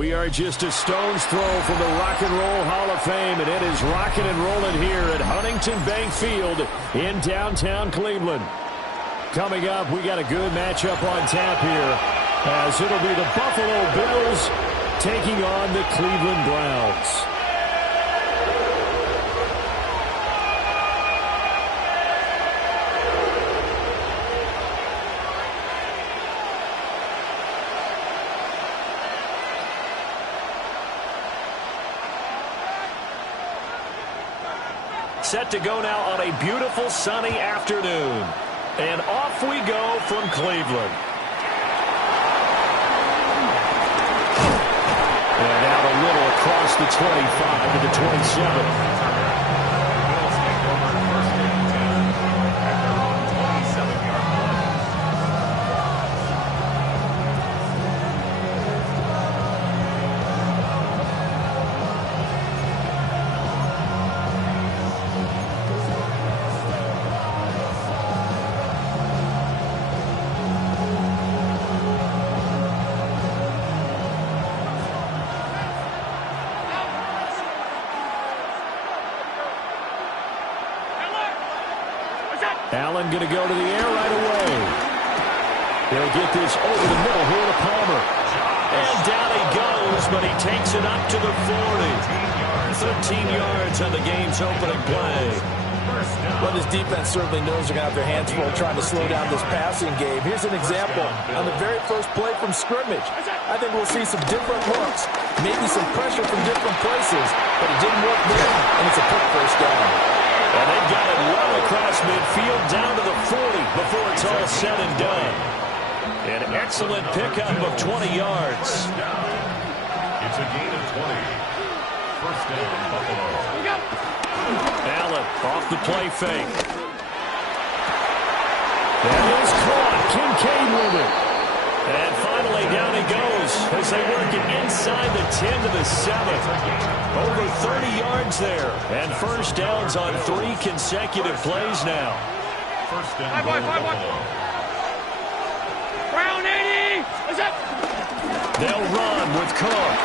We are just a stone's throw from the Rock and Roll Hall of Fame, and it is rocking and rolling here at Huntington Bank Field in downtown Cleveland. Coming up, we got a good matchup on tap here, as it'll be the Buffalo Bills taking on the Cleveland Browns. Set to go now on a beautiful sunny afternoon. And off we go from Cleveland. And out a little across the 25 to the 27. Allen going to go to the air right away. He'll get this over the middle here to Palmer. And down he goes, but he takes it up to the 40. 13 yards on the game's opening play. Well, this defense certainly knows they're going to have their hands full trying to slow down this passing game. Here's an example. On the very first play from scrimmage, I think we'll see some different looks, maybe some pressure from different places, but it didn't work there, and it's a quick first down. And they've got it well across midfield down to the 40 before it's all said and done. An excellent pickup of 20 yards. It's a gain of 20. First down, Buffalo. Allen off the play fake. That is caught. Kincaid with it. And finally down he goes as they work it inside the 10 to the 7. Over 30 yards there. And first downs on 3 consecutive plays now. First down, Buffalo. Brown 80. Is it? They'll run with Cook.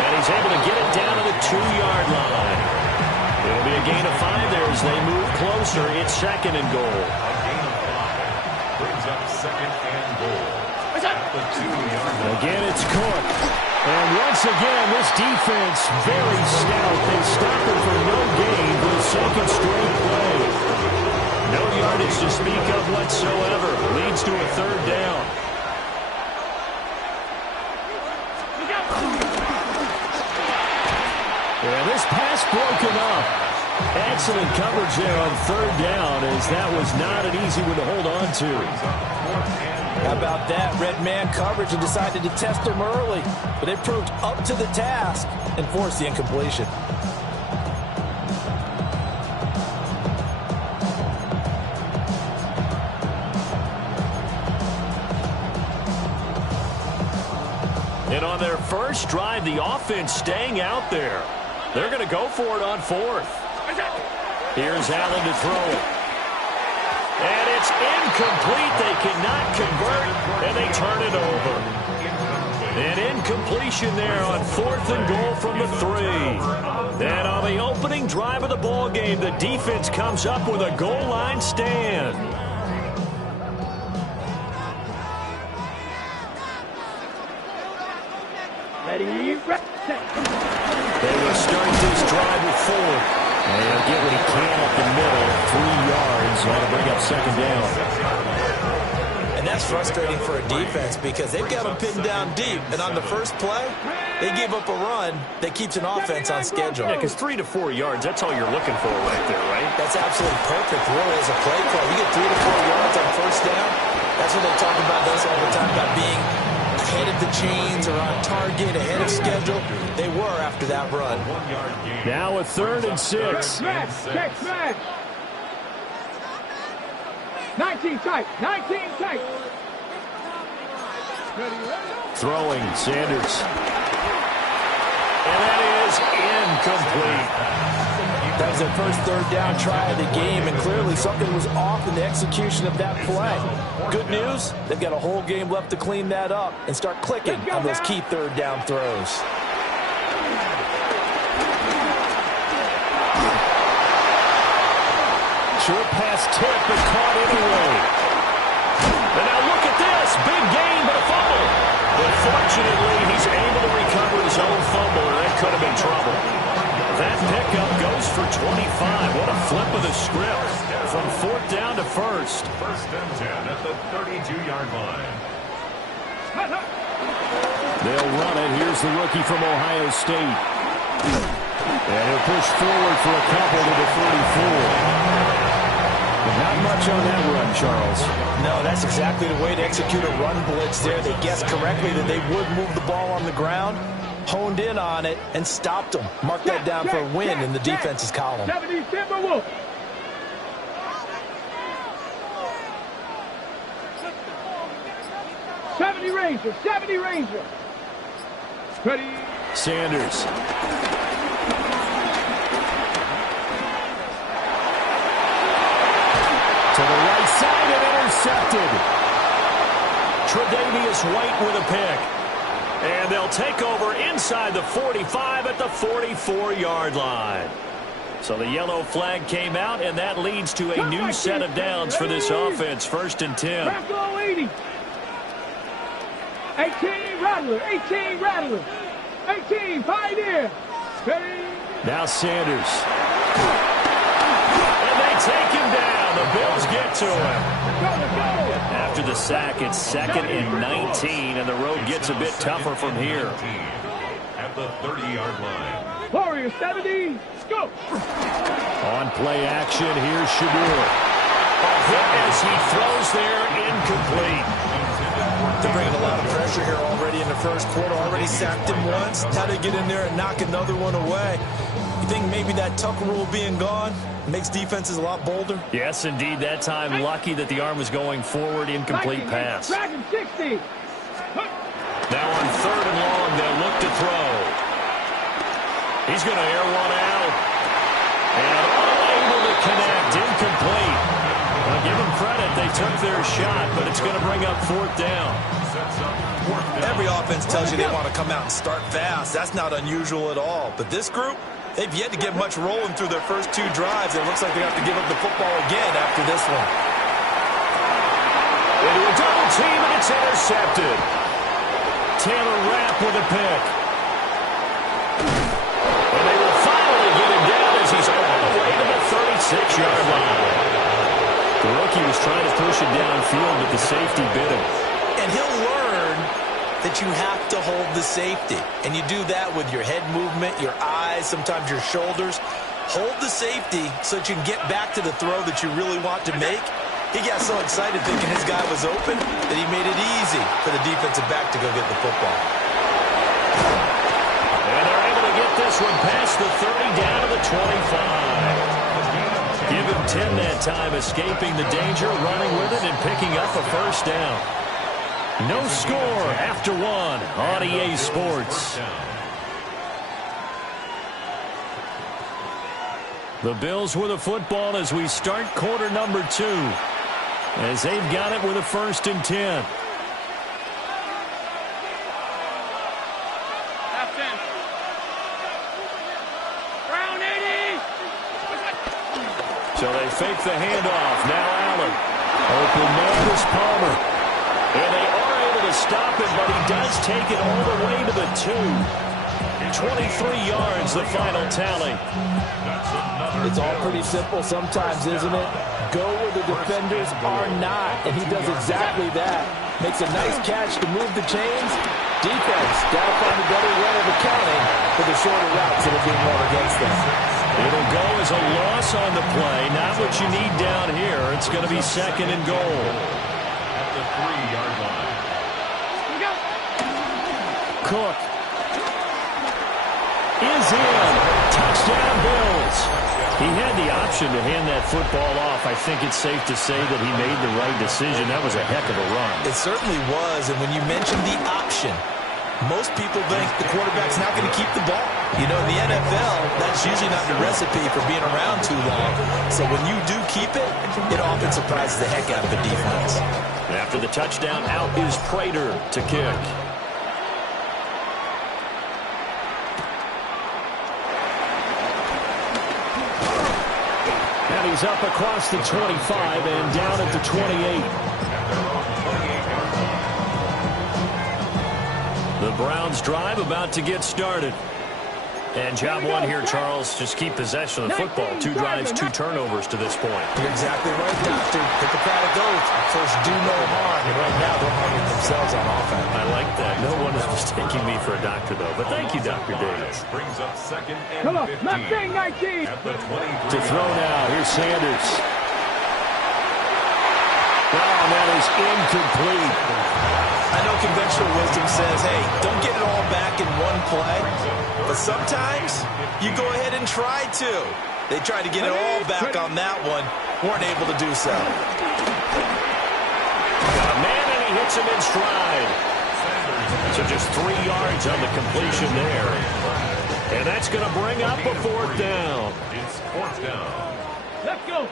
And he's able to get it down to the 2-yard line. It'll be a gain of 5 there as they move closer. It's second and goal. A gain of 5 brings up second and goal. At the 2-yard line. Again, it's Cook. And once again, this defense very stout. They stop it for no gain for the second straight play. No yardage to speak of whatsoever. Leads to a third down. And this pass broken up. Excellent coverage there on third down, as that was not an easy one to hold on to. How about that? Red man coverage and decided to test him early. But they proved up to the task and forced the incompletion. And on their first drive, the offense staying out there. They're going to go for it on fourth. Here's Allen to throw it. And it's incomplete. They cannot convert, and they turn it over. An incompletion there on fourth and goal from the 3. And on the opening drive of the ball game, the defense comes up with a goal line stand. Ready, They will start this drive with Ford. And he'll get what he can up the middle. 3 yards. That'll bring up second down. And that's frustrating for a defense because they've got them pinned down deep. And on the first play, they give up a run that keeps an offense on schedule. Yeah, because 3 to 4 yards, that's all you're looking for right there, right? That's absolutely perfect, really, as a play call. You get 3 to 4 yards on first down. That's what they talk about this all the time, about being ahead of the chains or on target, ahead of schedule. They were after that run. Now a 3rd and 6. Man. 19 tight. 19 tight. Throwing, Sanders. And that is incomplete. That was their first third down try of the game, and clearly something was off in the execution of that play. Good news, they've got a whole game left to clean that up and start clicking on those key third down throws. Short pass tip, but caught anyway. And now look at this. Big gain, but a fumble. But fortunately, he's able to recover his own fumble, or that could have been trouble. That pickup goes for 25. What a flip of the script. From fourth down to first. First and 10 at the 32-yard line. They'll run it. Here's the rookie from Ohio State. And he'll push forward for a couple to the 34. Not much on that run, Charles. No, that's exactly the way to execute a run blitz there. They guessed correctly that they would move the ball on the ground, honed in on it, and stopped them. Mark that down for a win in the defense's column. 70 Timberwolves. 70 Rangers. 70 Rangers. Ready. Sanders. To the right side and intercepted. Tre'Davious White with a pick. And they'll take over inside the 45 at the 44-yard line. So the yellow flag came out, and that leads to a new set of downs for this offense. First and 10. 18 Rattler. 18 Rattler. 18 Pioneer. Ready. Now Sanders. Take him down. The Bills get to him. After the sack, it's 2nd and 19, and the road gets a bit tougher from here. At the 30-yard line. Warriors 70. Go. On play action, here's Shadur. A hit as he throws there, incomplete. They're bringing a lot of pressure here already in the first quarter. Already sacked him once. Now they get in there and knock another one away. You think maybe that Tucker rule being gone makes defenses a lot bolder? Yes, indeed. That time, lucky that the arm was going forward. Incomplete pass. Dragon 60. Now on 3rd and long, they'll look to throw. He's going to air one out. And unable to connect. Incomplete. Well, give them credit. They took their shot, but it's going to bring up 4th down. Every offense tells you they want to come out and start fast. That's not unusual at all. But this group, they've yet to get much rolling through their first 2 drives. It looks like they have to give up the football again after this one. Into a double team, and it's intercepted. Taylor Rapp with a pick. And they will finally get him down as he's all the way to the 36-yard line. The rookie was trying to push it downfield, but the safety bit him. And he'll learn that you have to hold the safety. And you do that with your head movement, your eyes, sometimes your shoulders. Hold the safety so that you can get back to the throw that you really want to make. He got so excited thinking his guy was open that he made it easy for the defensive back to go get the football. And they're able to get this one past the 30 down to the 25. Give him 10 that time, escaping the danger, running with it, and picking up a first down. No score after 1 on EA Sports. The Bills with the football as we start quarter number 2. As they've got it with a 1st and 10. So they fake the handoff. Now Allen. Open man is Palmer. And they are able to stop it, but he does take it all the way to the 2. 23 yards, the final tally. It's all pretty simple sometimes, isn't it? Go where the defenders are not, and he does exactly that. Makes a nice catch to move the chains. Defense got to find a better way of accounting for the shorter routes that are being run against them. It'll go as a loss on the play. Not what you need down here. It's going to be 2nd and goal. At the 3-yard line. Cook is in. Touchdown, Bills. He had the option to hand that football off. I think it's safe to say that he made the right decision. That was a heck of a run. It certainly was, and when you mention the option, most people think the quarterback's not going to keep the ball. You know, in the NFL, that's usually not the recipe for being around too long. So when you do keep it, it often surprises the heck out of the defense. After the touchdown, out is Prater to kick. And he's up across the 25 and down at the 28. The Browns drive about to get started. And job one here, Charles, just keep possession of the football. 2 drives, 2 turnovers to this point. You're exactly right, Doctor. Hippocratic oath. First, do no harm. And right now, they're harming themselves on offense. I like that. No one is mistaking me for a doctor, though. But thank you, Dr. Davis. Brings up 2nd and Come on, 15. Mustang 19. At the 23. To throw now, here's Sanders. Wow, that is incomplete. I know conventional wisdom says, hey, don't get it all back in one play. But sometimes you go ahead and try to. They tried to get it all back on that one. Weren't able to do so. Got a man and he hits him in stride. So just 3 yards on the completion there. And that's going to bring up a 4th down. It's 4th down. Let's go.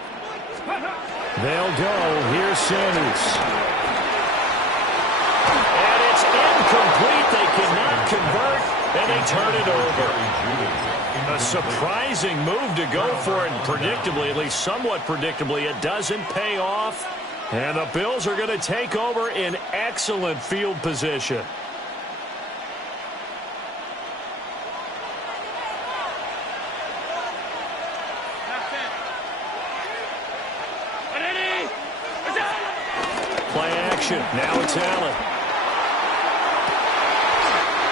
They'll go. Here's Sanders. And it's incomplete. They cannot convert, and they turn it over. A surprising move to go for it, and predictably, at least somewhat predictably, it doesn't pay off. And the Bills are going to take over in excellent field position. Play action. Now it's Allen.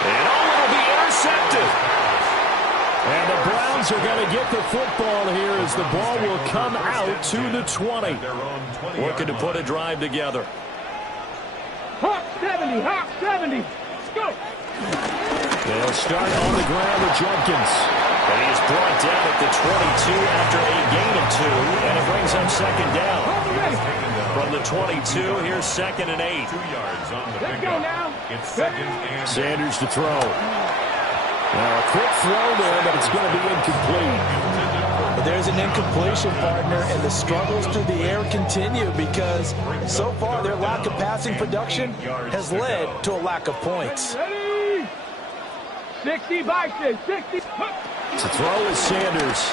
And it'll be intercepted. And the Browns are going to get the football here as the ball will come out to the 20. Looking to put a drive together. Hawk 70, Hawk 70. Let's go. They'll start on the ground with Jenkins. And he is brought down at the 22 after a gain of 2. And it brings up 2nd down. From the 22, here's 2nd and 8. 2 yards on the Let's go pickup. now. It's 2nd and Sanders to throw. Now a quick throw there, but it's going to be incomplete. But there's an incompletion, partner, and the struggles through the air continue because so far their lack of passing production has led to a lack of points. Ready? 60 Bison, 60. To throw is Sanders.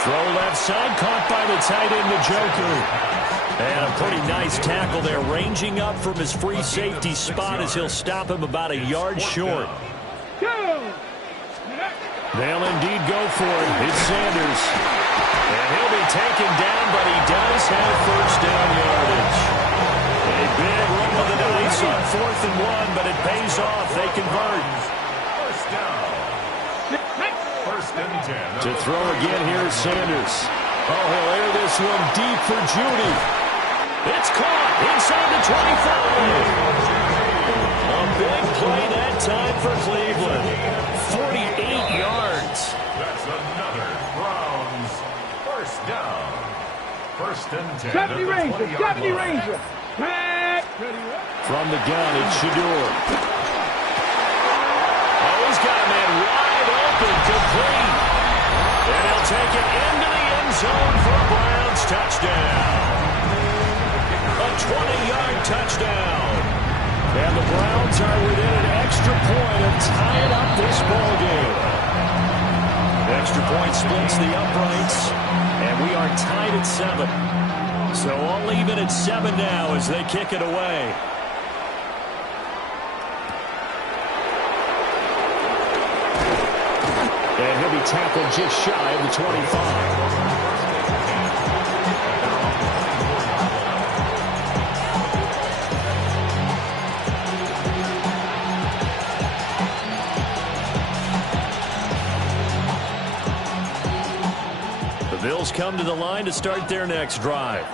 Throw left side, caught by the tight end, Njoku. And a pretty nice tackle there, ranging up from his free safety spot as he'll stop him about a yard short. They'll indeed go for it. It's Sanders. And he'll be taken down, but he does have 1st down yardage. A big roll of the dice on 4th and 1, but it pays off. They convert. 1st down. 1st and 10. To throw again, here's Sanders. Oh, he'll air this one deep for Judy. It's caught inside the 25. A big play that time for Cleveland. 48 yards. That's another Browns 1st down. 1st and 10. 70 Ranger, 70 Ranger. From the gun, it's Shador. Oh, he's got a man wide open, complete. And he'll take it into the end zone for a Browns touchdown. A 20-yard touchdown. And the Browns are within an extra point of tying up this ball game. Extra point splits the uprights, and we are tied at 7. So all even at 7 now as they kick it away. And he'll be tackled just shy of the 25. Bills come to the line to start their next drive.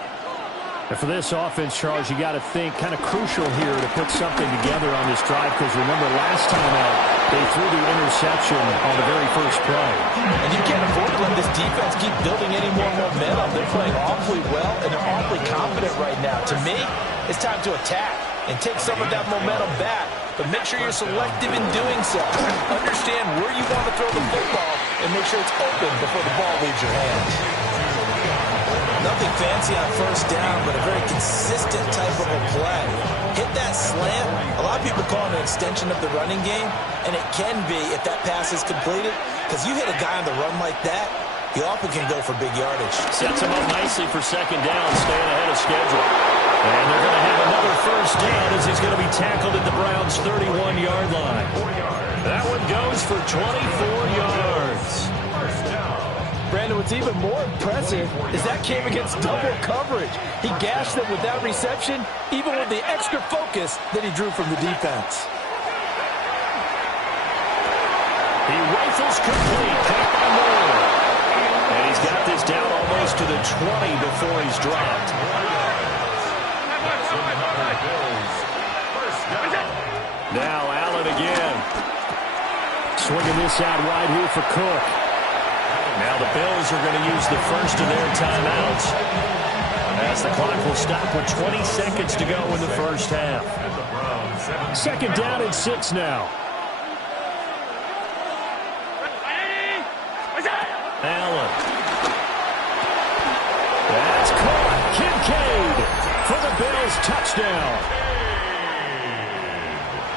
And for this offense, Charles, you got to think kind of crucial here to put something together on this drive because remember last time out, they threw the interception on the very first play. And you can't afford to let this defense keep building any more momentum. They're playing awfully well, and they're awfully confident right now. To me, it's time to attack and take some of that momentum back but make sure you're selective in doing so. Understand where you want to throw the football and make sure it's open before the ball leaves your hands. Nothing fancy on first down, but a very consistent type of a play. Hit that slant. A lot of people call it an extension of the running game, and it can be if that pass is completed, because you hit a guy on the run like that, he often can go for big yardage. Sets him up nicely for second down, staying ahead of schedule. And they're going to have another first down as he's going to be tackled at the Browns' 31-yard line. That one goes for 24 yards. Brandon, what's even more impressive is that came against double coverage. He gashed them with that reception, even with the extra focus that he drew from the defense. He rifles complete, caught by Moore. And he's got this down almost to the 20 before he's dropped. Now Allen again. Swinging this out wide here for Cook. Now the Bills are going to use the first of their timeouts as the clock will stop with 20 seconds to go in the first half. Second down and 6 now. Allen. That's caught. Kincaid for the Bills touchdown.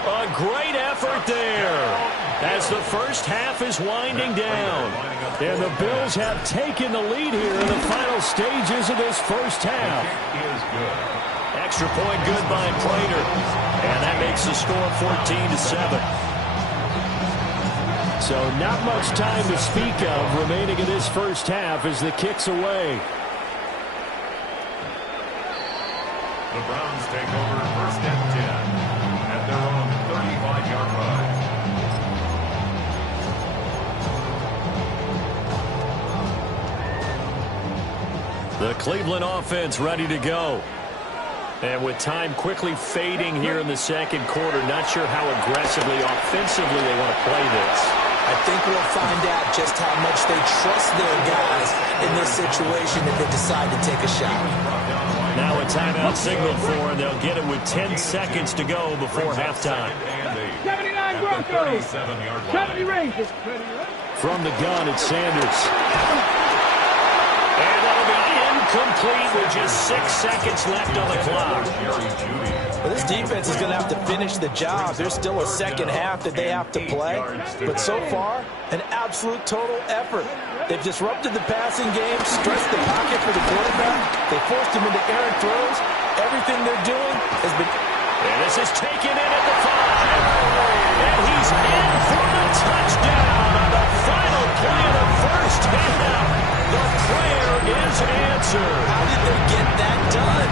A great effort there as the first half is winding down. And the Bills have taken the lead here in the final stages of this first half. Extra point good by Prater. And that makes the score 14-7. So not much time to speak of remaining in this first half as the kick's away. The Browns take over first and 10 at their own 35-yard line. The Cleveland offense ready to go. And with time quickly fading here in the second quarter, not sure how aggressively, offensively they want to play this. I think we'll find out just how much they trust their guys in this situation if they decide to take a shot. Now a timeout signaled for, and they'll get it with 10 seconds to go before halftime. 79 Broncos. 70 Rangers. From the gun, it's Sanders. And that'll be incomplete with just 6 seconds left on the clock. Well, this defense is going to have to finish the job. There's still a second half that they have to play. But so far, an absolute total effort. They've disrupted the passing game, stressed the pocket for the quarterback. They forced him into errant throws. Everything they're doing has been... And this is taken in at the 5. And he's in for the touchdown on the final play of the first half. The prayer is answered. How did they get that done?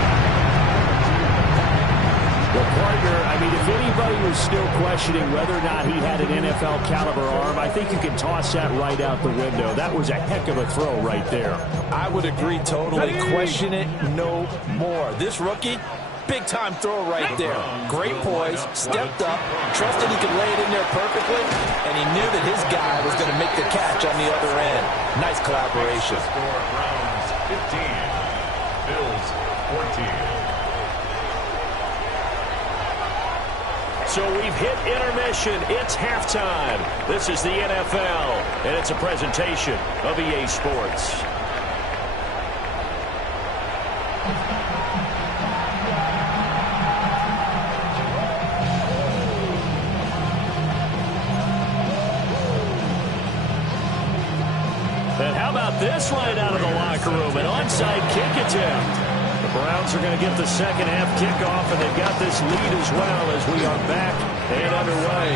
Well, partner, I mean, if anybody was still questioning whether or not he had an NFL caliber arm, I think you can toss that right out the window. That was a heck of a throw right there. I would agree totally. Question it no more. This rookie, big-time throw right there. Great poise, stepped up, trusted he could lay it in there perfectly, and he knew that his guy was going to make the catch on the other end. Nice collaboration. Score Browns 15, Bills 14. So we've hit intermission. It's halftime. This is the NFL, and it's a presentation of EA Sports. And how about this right out of the locker room? An onside kick attempt. The Browns are going to get the second half kickoff, and they've got this lead as well as we are back and underway.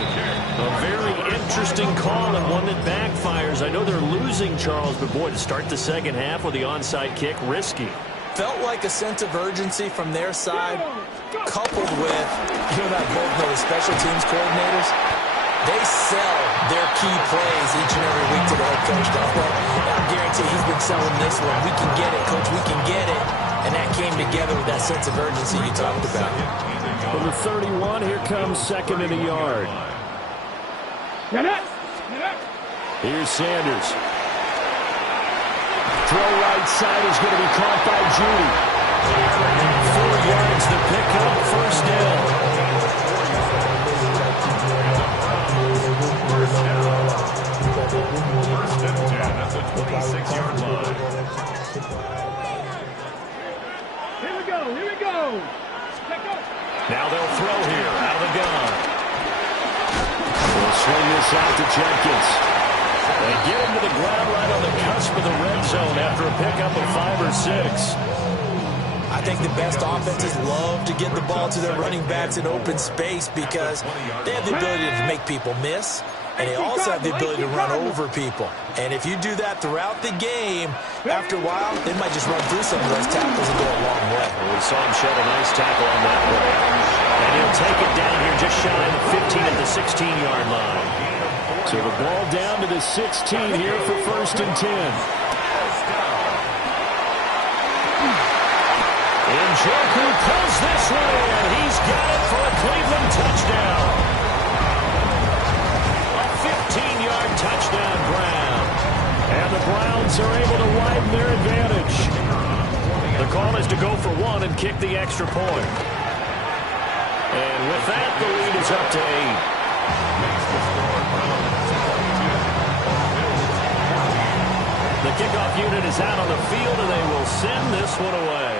A very interesting call and one that backfires. I know they're losing, Charles, but boy, to start the second half with the onside kick, risky. Felt like a sense of urgency from their side, coupled with, you and I both know the special teams coordinators, they sell their key plays each and every week to the head coach, don't they? I guarantee he's been selling this one. We can get it, coach, we can get it. And that came together with that sense of urgency you talked about. From the 31, here comes second and a yard. Here's Sanders. Throw right side is going to be caught by Judy. 4 yards to pick up, first down. 26-yard line. Here we go. Here we go. Now they'll throw here out of the gun. We'll swing this out to Jenkins. They get him to the ground right on the cusp of the red zone after a pickup of 5 or 6. I think the best offenses love to get the ball to their running backs in open space because they have the ability to make people miss, and they also have the ability to run over people. And if you do that throughout the game, after a while, they might just run through some of those tackles and go a long way. Well, we saw him shed a nice tackle on that one. And he'll take it down here just shy of the 15 at the 16-yard line. So the ball down to the 16 here for 1st and 10. Njoku pulls this one in. He's got it for a Cleveland touchdown. A 15-yard touchdown Brown. And the Browns are able to widen their advantage. The call is to go for 1 and kick the extra point. And with that, the lead is up to 8. The kickoff unit is out on the field, and they will send this one away.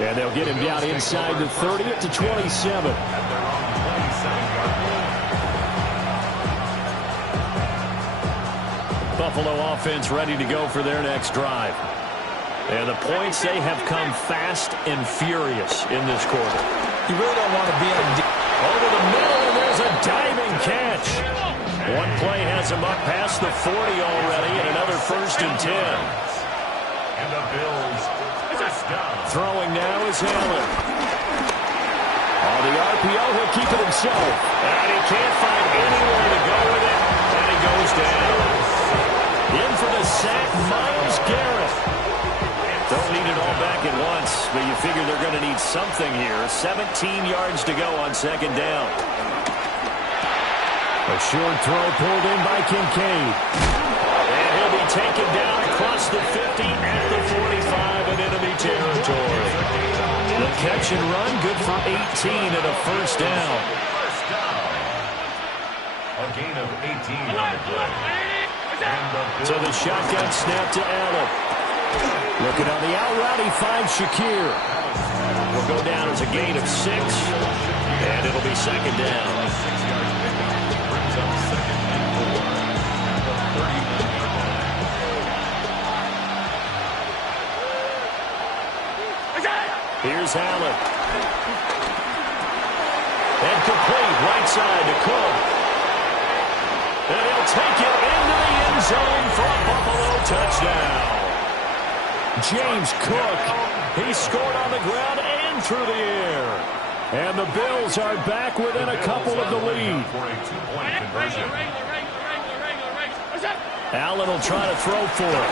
And they'll get him down inside the 30 to 27. Buffalo offense ready to go for their next drive. And the points, they have come fast and furious in this quarter. You really don't want to be on over the middle, and there's a diving catch. One play has him up past the 40 already, and another 1st and 10. And the Bills first down. Throwing now is Allen. On the RPO, he'll keep it himself. And he can't find anywhere to go with it, and he goes down. In for the sack, Myles Garrett. Don't need it all back at once, but you figure they're going to need something here. 17 yards to go on 2nd down. A short throw pulled in by Kincaid. And he'll be taken down across the 50 at the 45 in enemy territory. The catch and run, good for 18 and a 1st down. A gain of 18 on the play. So the shotgun snap to Allen. Looking on the out route, he finds Shakir. Will go down as a gain of 6, and it'll be 2nd down. Brings up 2nd and 4 at the 31-yard line. Here's Allen. And complete, right side to Cook. And he'll take it into the end zone for a Buffalo touchdown. James Cook, he scored on the ground and through the air. And the Bills are back within a couple of the lead. For a 2-point conversion. Allen will try to throw for it.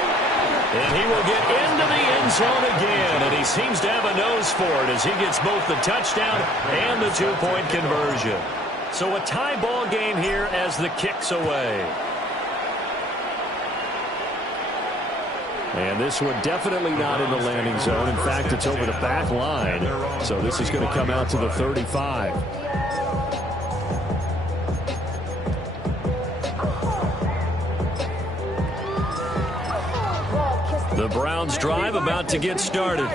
And he will get into the end zone again. And he seems to have a nose for it as he gets both the touchdown and the 2-point conversion. So a tie ball game here as the kick's away. And this one definitely not in the landing zone. In fact, it's over the back line. So this is going to come out to the 35. The Browns drive about to get started.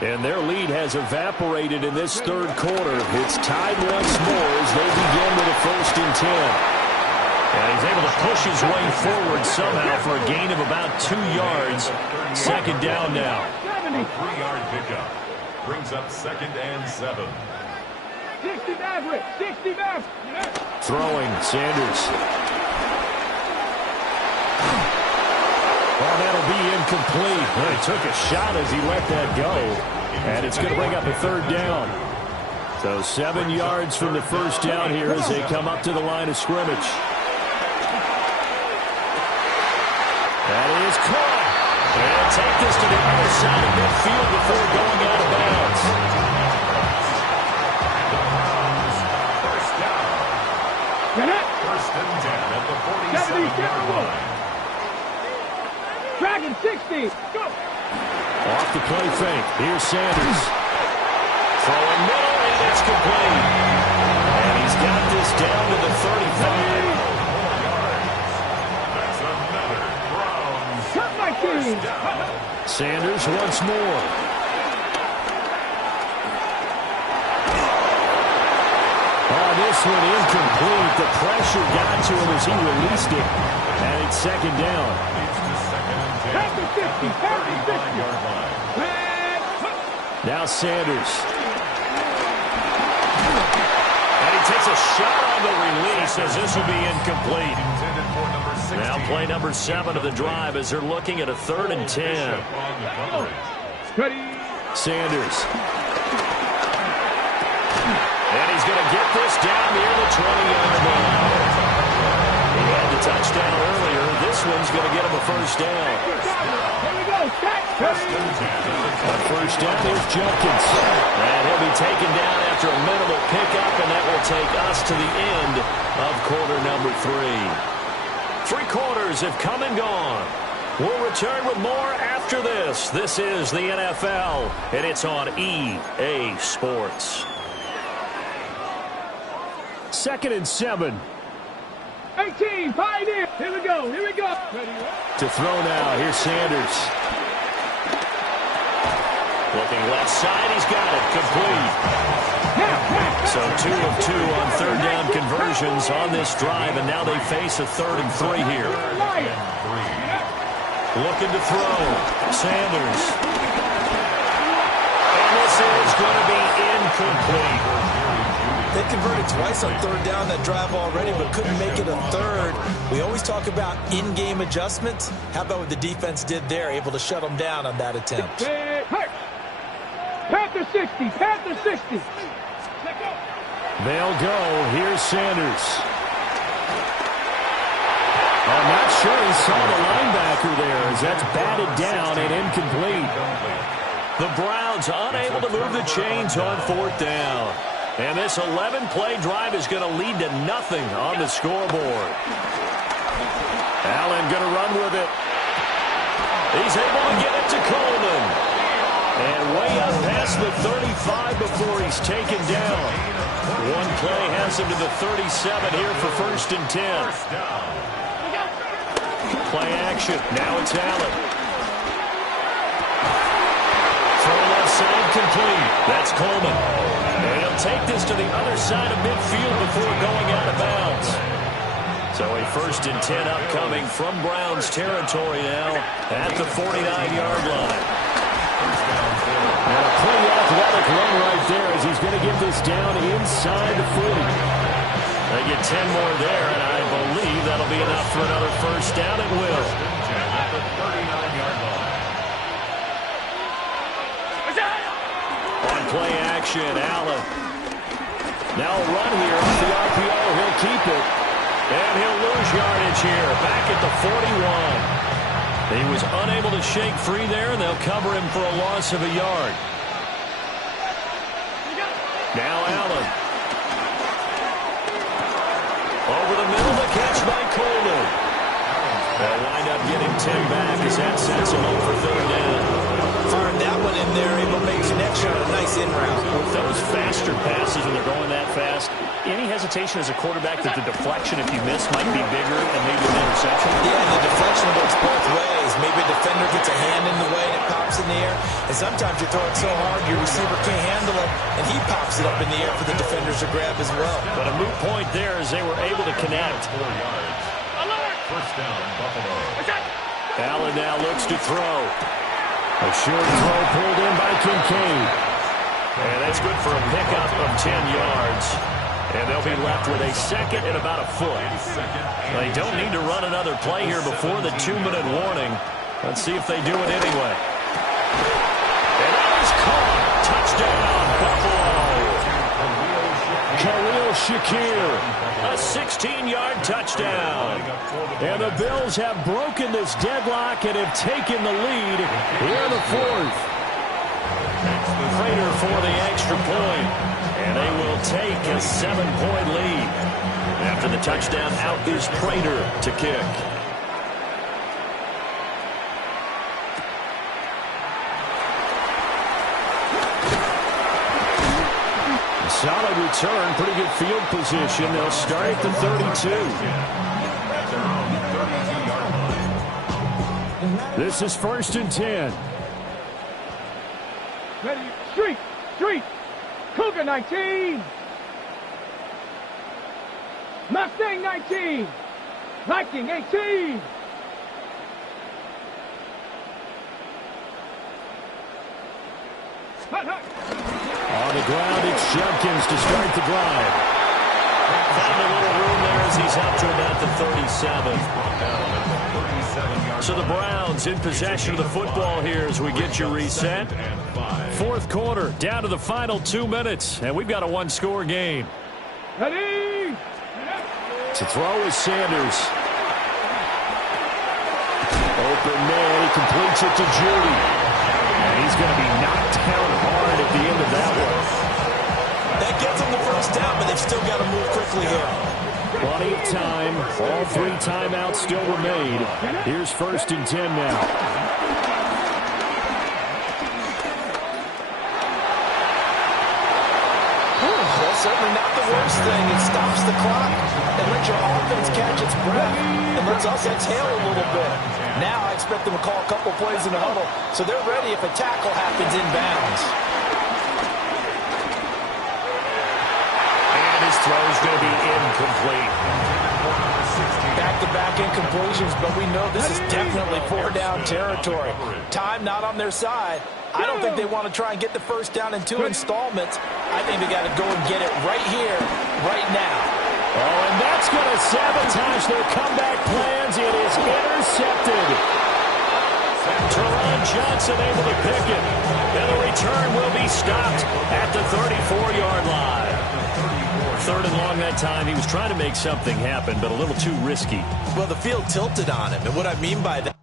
And their lead has evaporated in this 3rd quarter. It's tied once more as they begin with a 1st and 10. And he's able to push his way forward somehow for a gain of about 2 yards. 2nd down now. A 3-yard pickup. Brings up 2nd and 7. 60 back, 60 back. Throwing, Sanders. Oh, that'll be incomplete. Well, he took a shot as he let that go. And it's going to bring up a 3rd down. So 7 yards from the 1st down here as they come up to the line of scrimmage. That is caught. And take this to the other side of midfield before going out of bounds. First down. 1st and 10 at the 47-yard line. Dragon 60. Go. Off the play fake. Here's Sanders. Throwing middle, and it's complete. Sanders once more. Oh, this one incomplete. The pressure got to him as he released it. And it's second down. Now Sanders. And he takes a shot on the release as this will be incomplete. Now play number 7 of the drive as they're looking at a 3rd and 10. Sanders. And he's going to get this down near the 20-yard line. He had the touchdown earlier. This one's going to get him a first down. On first down, here's Jenkins. And he'll be taken down after a minimal pickup, and that will take us to the end of quarter number 3. 3 quarters have come and gone. We'll return with more after this. This is the NFL, and it's on EA Sports. 2nd and 7. 18, Pioneer. Here we go. Here we go. To throw now. Here's Sanders. Looking left side. He's got it. Complete. So 2 of 2 on 3rd down conversions on this drive, and now they face a 3rd and 3 here. Looking to throw. Sanders. And this is going to be incomplete. They converted twice on 3rd down that drive already, but couldn't make it a 3rd. We always talk about in-game adjustments. How about what the defense did there, able to shut them down on that attempt? Panther 60, Panther 60. They'll go. Here's Sanders. I'm not sure he saw the linebacker there as that's batted down and incomplete. The Browns unable to move the chains on 4th down. And this 11-play drive is going to lead to nothing on the scoreboard. Allen going to run with it. He's able to get it to Coleman. And way up past the 35 before he's taken down. One play has him to the 37 here for 1st and 10. Play action. Now it's Allen. Throw left side complete. That's Coleman. And he'll take this to the other side of midfield before going out of bounds. So a 1st and 10 upcoming from Browns territory now at the 49-yard line. And a pretty athletic run right there as he's going to get this down inside the 40. They get 10 more there, and I believe that'll be enough for another first down. It will. On play action, Allen. Now a run here off the RPO. He'll keep it. And he'll lose yardage here. Back at the 41. He was unable to shake free there, and they'll cover him for a loss of a yard. Now Allen. Over the middle, the catch by Coleman. They'll wind up getting 10 back as that sets him up for 3rd down. Firing that one in there, able to make connection on a nice in route. With those faster passes when they're going that fast, any hesitation as a quarterback that the deflection, if you miss, might be bigger and maybe an interception? Yeah, the deflection works both ways. Maybe a defender gets a hand in the way and it pops in the air. And sometimes you throw it so hard your receiver can't handle it, and he pops it up in the air for the defenders to grab as well. But a moot point there as they were able to connect. 4 yards. First down, Buffalo. Allen now looks to throw. A short throw pulled in by Kincaid. And that's good for a pickup of 10 yards. And they'll be left with a 2nd and about a foot. They don't need to run another play here before the 2-minute warning. Let's see if they do it anyway. And that is caught. Touchdown, Buffalo. Khalil Shakir. A 16-yard touchdown. And the Bills have broken this deadlock and have taken the lead here in the 4th. Prater for the extra point. And they will take a 7-point lead. After the touchdown, out is Prater to kick. Solid return, pretty good field position. They'll start at the 32. This is 1st and 10. Ready, street. Cougar 19. Mustang 19. Viking 18. Hut. On the ground, it's Judkins to start the drive. Found a little room there as he's up to about the 37. So the Browns in possession of the football here as we get you reset. Fourth quarter, down to the final 2 minutes, and we've got a one-score game. Ready. To throw is Sanders. Open man, he completes it to Judy. And he's going to be knocked down hard at the end of that one. That gets them the first down, but they've still got to move quickly here. Plenty of time. All 3 timeouts still remain. Here's 1st and 10 now. Well, certainly not the worst thing. It stops the clock and lets your offense catch its breath. And lets us exhale a little bit. Now I expect them to call a couple plays in the huddle, so they're ready if a tackle happens inbounds. His throw is going to be incomplete. Back-to-back incompletions, but we know this is definitely 4-down territory. Time not on their side. I don't think they want to try and get the first down in 2 installments. I think they got to go and get it right here, right now. Oh, and that's going to sabotage their comeback plans. It is intercepted. Teron Johnson able to pick it. And the return will be stopped at the 34-yard line. 3rd and long that time. He was trying to make something happen, but a little too risky. Well, the field tilted on him, and what I mean by that